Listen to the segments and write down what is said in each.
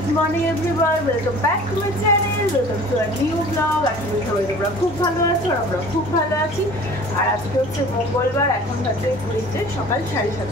Good morning everyone, welcome back to my channel, welcome to a new blog. আশা করি সবাই তোমরা খুব ভালো আছো আর আমরা খুব ভালো আছি। আর আজকে হচ্ছে মঙ্গলবার, এখন হচ্ছে ঘুরিতে সকাল 7:30।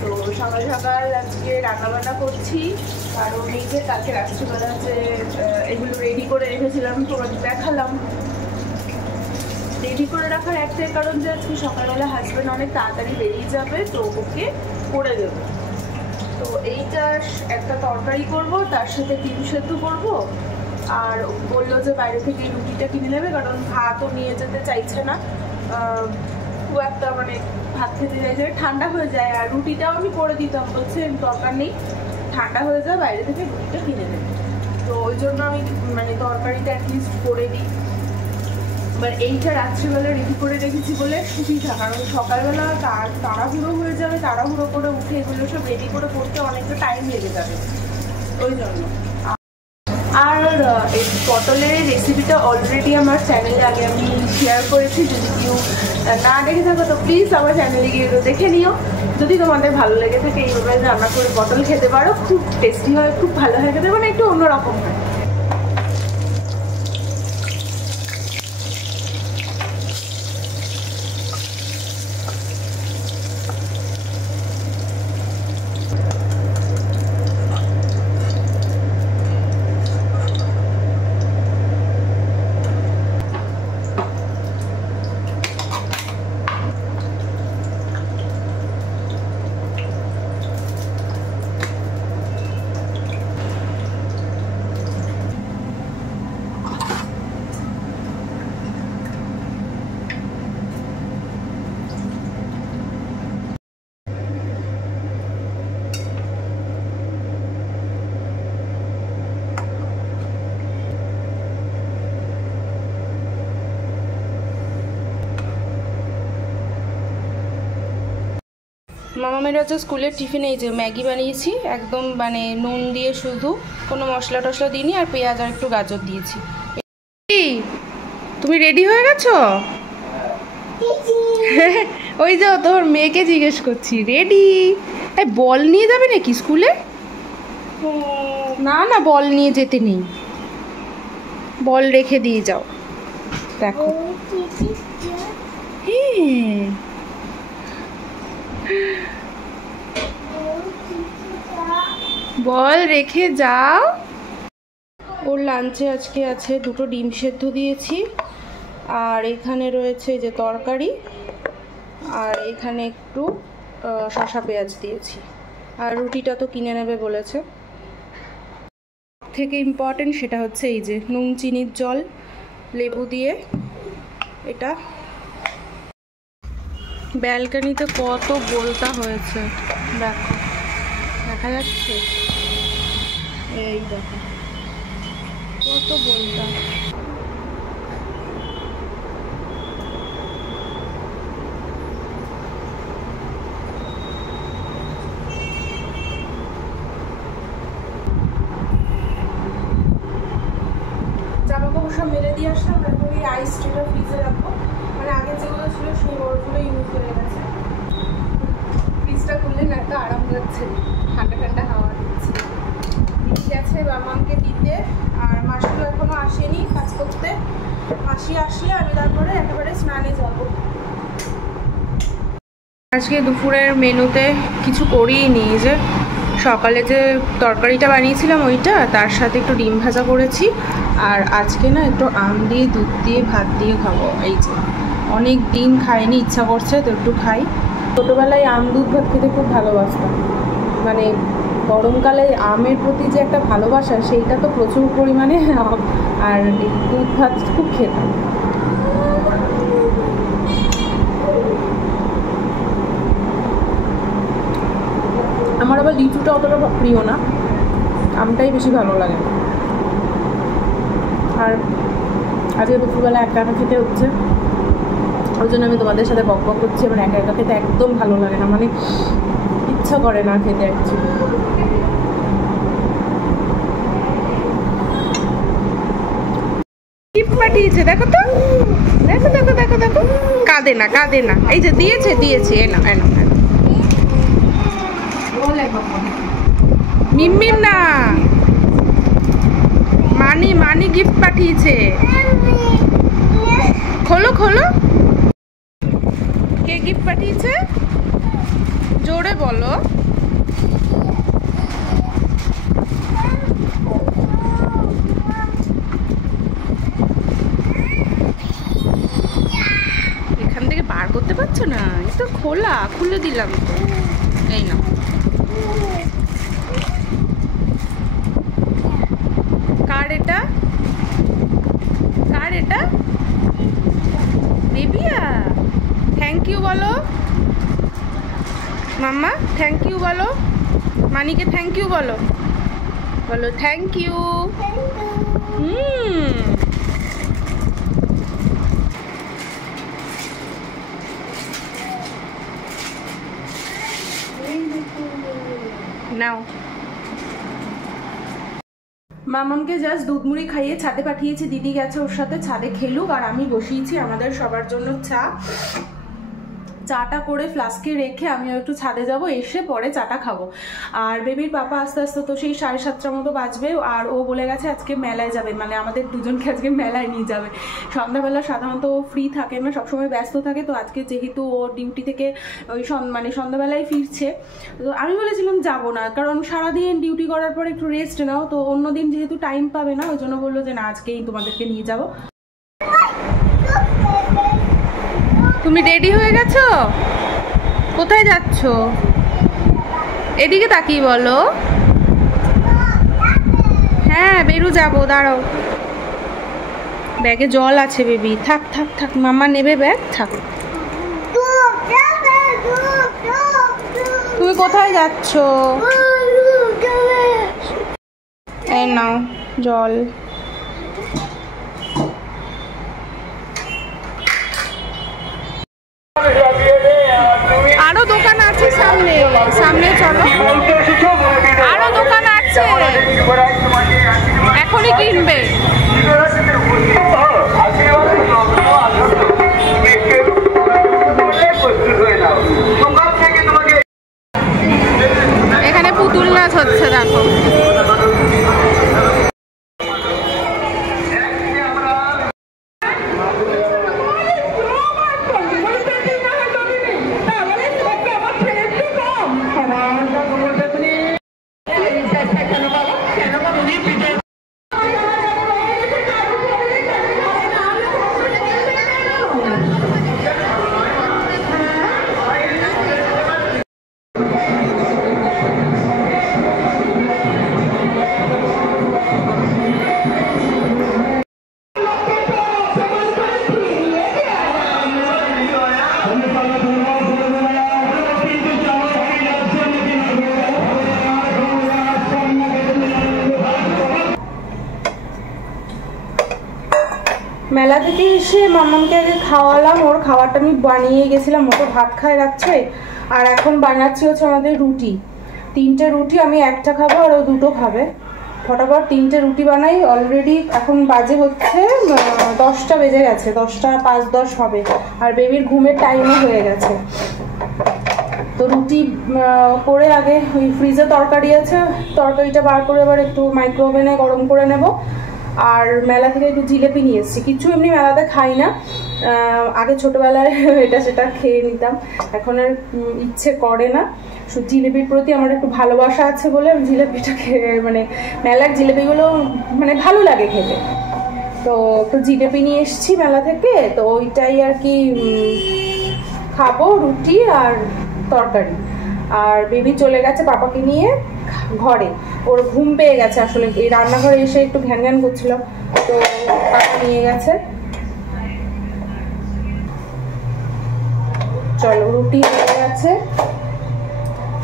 তো সকাল সকাল আজকে রান্নাবান্না করছি, কারণ এই যে কালকে রাত্রিবেলা যে এগুলো রেডি করে রেখেছিলাম তোমাদের দেখালাম। রেডি করে রাখার একটাই কারণ যে আজকে সকালবেলা হাজব্যান্ড অনেক তাড়াতাড়ি বেরিয়ে যাবে, তো ওকে করে দেবো। তো এইটা একটা তরকারি করব, তার সাথে ডিম সেদ্ধ করব। আর বললো যে বাইরে থেকে রুটিটা কিনে নেবে, কারণ ভাতও নিয়ে যেতে চাইছে না, খুব একটা মানে ভাত খেতে চাইছে, ঠান্ডা হয়ে যায়। আর রুটিটাও আমি করে দিতাম, বলছে দরকার নেই, ঠান্ডা হয়ে যায়, বাইরে থেকে রুটিটা কিনে নেবে। তো ওই জন্য আমি মানে তরকারিটা অ্যাটলিস্ট করে দিই। এবার এইটা রাত্রিবেলা রেডি করে রেখেছি বলে সুবিধা, কারণ সকালবেলা তাড়াহুড়ো হয়ে যাবে, তাড়াহুড়ো করে উঠে এগুলো সব রেডি করে করতে অনেকটা টাইম লেগে যাবে, ওই জন্য। আর এই পটলের রেসিপিটা অলরেডি আমার চ্যানেলে আগে আমি শেয়ার করেছি, যদি কেউ না দেখে থাকো তো প্লিজ আমার চ্যানেলে গিয়ে দেখে নিও। যদি তোমাদের ভালো লেগে থাকে এইভাবে রান্না করে পটল খেতে পারো, খুব টেস্টি হয়, খুব ভালো হয় খেতে, মানে একটু অন্যরকম হয়। মামামের হচ্ছে স্কুলের টিফিনে এই যে ম্যাগি বানিয়েছি, একদম মানে নুন দিয়ে, শুধু কোনো মশলা টশলা দিইনি, আর পেঁয়াজ আর একটু গাজর দিয়েছি। তুমি রেডি হয়ে গেছো? ওই যে তোর মেয়েকে জিজ্ঞেস করছি, রেডি? এই বল নিয়ে যাবে নাকি স্কুলে? না না, বল নিয়ে যেতে নেই, বল রেখে দিয়ে যাও। দেখো, হ্যাঁ বল রেখে যাও। ওর লাঞ্চে আজকে আছে দুটো ডিম সেদ্ধ দিয়েছি, আর এখানে রয়েছে যে তরকারি, আর এখানে একটু শসা পেঁয়াজ দিয়েছি। আর রুটিটা তো কিনে নেবে বলেছে। থেকে ইম্পর্টেন্ট সেটা হচ্ছে এই যে নুন চিনির জল লেবু দিয়ে, এটা ব্যালকনিতে কত বলতা হয়েছে দেখো, দেখা যাচ্ছে, এই দেখো কত বলতা। জামা কাপড় সব মেলে দিয়ে আসলাম, তারপরে এই আইস ট্রেটা ফ্রিজে রাখবো, মানে আগে যেগুলো ছিল সেই বরফগুলো ইউজ হয়ে গেছে। ফ্রিজটা খুললে না একটা আরাম লাগছে, ঠান্ডা ঠান্ডা হাওয়া দিচ্ছে। দিদি গেছে বামাকে দিতে, আর মাসিও এখনো আসেনি কাজ করতে। মাসি আসলে আমি তারপরে একেবারে স্নানে যাব। আজকে দুপুরের মেনুতে কিছু করিই নি, যে সকালে যে তরকারিটা বানিয়েছিলাম ওইটা, তার সাথে একটু ডিম ভাজা করেছি। আর আজকে না একটু আম দিয়ে দুধ দিয়ে ভাত দিয়ে খাবো। এই যে অনেক দিন খাইনি, ইচ্ছা করছে তো একটু খাই। ছোটোবেলায় আম দুধ ভাত খেতে খুব ভালোবাসতাম, মানে গরমকালে আমের প্রতি যে একটা ভালোবাসা, সেইটা তো প্রচুর পরিমাণে। আর দুধ ভাত খুব খেতাম। আমার আবার লিচুটা অতটা প্রিয় না, আমটাই বেশি ভালো লাগে। আর আজকে দুপুরবেলা একা একা খেতে হচ্ছে, ওই জন্য আমি তোমাদের সাথে বক বক করছি। আমার একা একা খেতে একদম ভালো লাগে না, মানে ইচ্ছা করে না খেতে অ্যাকচুয়ালি। গিফট পাঠিয়েছে, দেখো তো, দেখো দেখো দেখো দেখো, কাঁদে না কাঁদে না, এই যে দিয়েছে দিয়েছে, এনা এনা মিম মিম না মানি মানি গিফট পাঠিয়েছে। খোলো খোলো, কে গিফট পাঠিয়েছে জোরে বলো। এখান থেকে বার করতে পারছো না, এই তো খোলা, খুলে দিলাম তো। এই না, কার এটা, কার এটা? বেবিয়া, থ্যাংক ইউ বলো মাম্মা, থ্যাংক ইউ বলো, মানিকে থ্যাংক ইউ বলো, বলো থ্যাংক ইউ। নাও, মামামকে জাস্ট দুধ মুড়ি খাইয়ে ছাদে পাঠিয়েছি, দিদি গেছে ওর সাথে, ছাদে খেলুক, আর আমি বসিয়েছি আমাদের সবার জন্য চা। চাটা করে ফ্লাস্কে রেখে আমিও একটু ছাদে যাব, এসে পরে চাটা খাবো। আর বেবির পাপা আস্তে আস্তে তো সেই 7:30টার মতো বাজবে, আর ও বলে গেছে আজকে মেলায় যাবে, মানে আমাদের দুজনকে আজকে মেলায় নিয়ে যাবে। সন্ধ্যাবেলা সাধারণত ও ফ্রি থাকে না, সবসময় ব্যস্ত থাকে, তো আজকে যেহেতু ও ডিউটি থেকে ওই মানে সন্ধ্যাবেলায় ফিরছে, তো আমি বলেছিলাম যাবো না, কারণ সারাদিন ডিউটি করার পর একটু রেস্ট নাও, তো অন্যদিন যেহেতু টাইম পাবে না, ওই জন্য বললো যে না আজকেই তোমাদেরকে নিয়ে যাবো। তুমি রেডি হয়ে গেছো? কোথায় যাচ্ছ? এদিকে তাকিয়ে বলো। হ্যাঁ বেরু যাবো, দাঁড়াও, ব্যাগে জল আছে বেবি, থাক থাক থাক, মামা নেবে ব্যাগ, থাক। তুমি কোথায় যাচ্ছ? এই নাও জল। আরো দোকান আছে সামনে, সামনে চলো, আরো দোকান আছে, এখনই কিনবে। এখানে পুতুল নাচ হচ্ছে দেখো। মেলা থেকে এসে মামামকে আগে খাওয়ালাম, ওর খাওয়াটা আমি বানিয়ে গেছিলাম, ওকে ভাত খায় রাখছে, আর এখন বানাচ্ছি হচ্ছে আমাদের রুটি। 3টে রুটি, আমি একটা খাবো আর ও 2টো খাবে। ফটাফট 3টে রুটি বানাই। অলরেডি এখন বাজে হচ্ছে 10টা বেজে গেছে, 10টা 5-10 হবে, আর বেবির ঘুমের টাইমও হয়ে গেছে। তো রুটি করে আগে ওই ফ্রিজে তরকারি আছে, তরকারিটা বার করে আবার একটু মাইক্রোওভেনে গরম করে নেব। আর মেলা থেকে একটু জিলেপি নিয়ে এসেছি, কিছু এমনি মেলাতে খাই না, আগে ছোটবেলায় এটা সেটা খেয়ে নিতাম, এখন আর ইচ্ছে করে না। জিলেপির প্রতি আমার একটু ভালোবাসা আছে বলে আমি জিলেপিটা খেয়ে, মানে মেলার জিলেপিগুলো মানে ভালো লাগে খেতে, তো একটু জিলেপি নিয়ে এসেছি মেলা থেকে, তো ওইটাই আর কি খাবো, রুটি আর তরকারি। আর বেবি চলে গেছে পাপাকে নিয়ে ঘরে, ওর ঘুম পেয়ে গেছে, আসলে এই রান্নাঘরে এসে একটু ঘ্যান ঘ্যান করছিল, তো পাপা নিয়ে গেছে। চলো রুটি হয়ে গেছে,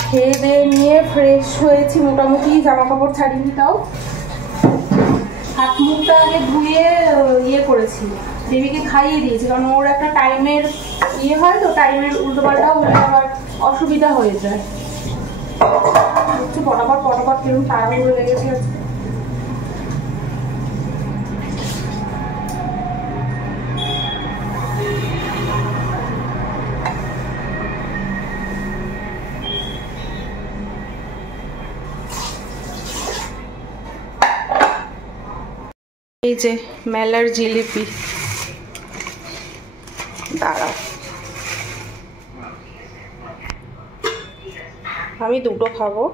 খেয়ে দিয়ে নিয়ে ফ্রেশ হয়েছি মোটামুটি, জামা কাপড় ছাড়িয়ে, তাও হাত মুখটা আগে ধুয়ে ইয়ে করেছি, বেবিকে খাইয়ে দিয়েছি, কারণ ওর একটা টাইমের ইয়ে হয়, তো টাইমের উল্টোপাল্টা হলে আবার অসুবিধা হয়ে যায়। পটাপট কিরকম তাড়াহুড়ো লেগেছে। এই যে মেলার জিলিপি, দাঁড়াও আমি দুটো খাবো।